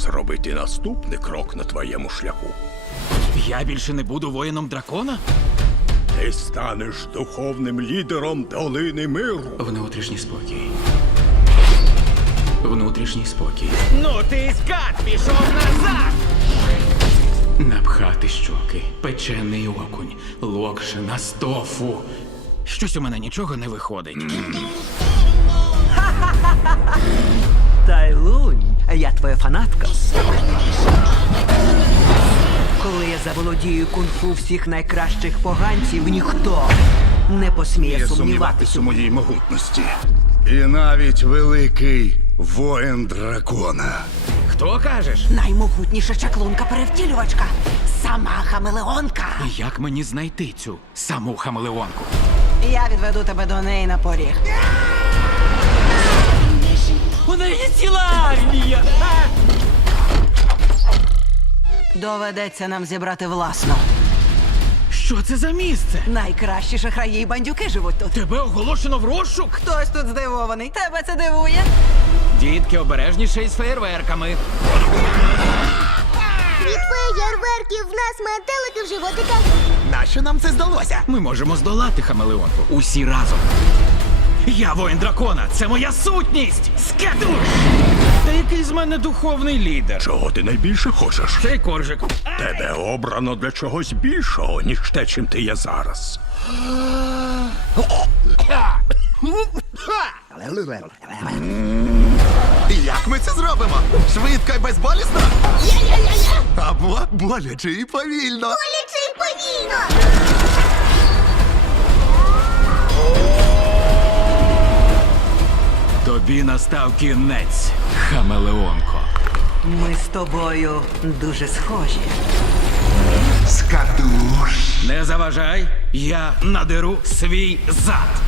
зробити наступний крок на твоєму шляху. Я більше не буду воїном дракона? Ти станеш духовним лідером долини миру. Внутрішній спокій. Внутрішній спокій. Ну ти скат пішов назад! Напхати щоки, печений окунь, локшина з тофу. Щось у мене нічого не виходить. Твоя фанатка. Коли я заволодію кунг-фу всіх найкращих поганців, ніхто не посміє сумніватися. у моїй могутності. І навіть великий воїн дракона. Хто кажеш? Наймогутніша чаклунка перевтілювачка. Сама хамелеонка. Як мені знайти цю саму хамелеонку? Я відведу тебе до неї на поріг. У неї є ціла Доведеться нам зібрати власну. Що це за місце? Найкращі шахраї і бандюки живуть тут. Тебе оголошено в розшук? Хтось тут здивований. Тебе це дивує? Дітки, обережніше із феєрверками. Від феєрверків в нас метелики в животиках. Нащо нам це здалося? Ми можемо здолати хамелеонку. Усі разом. Я воїн дракона, це моя сутність! Скадуш! Та який з мене духовний лідер? Чого ти найбільше хочеш? Цей коржик. Тебе обрано для чогось більшого, ніж те, чим ти є зараз. Як ми це зробимо? Швидко і безболісно? Я-я-я-я! Або боляче і повільно. Боляче й повільно! Тобі настав кінець, хамелеонко. Ми з тобою дуже схожі. Скатуш. Не заважай, я надеру свій зад.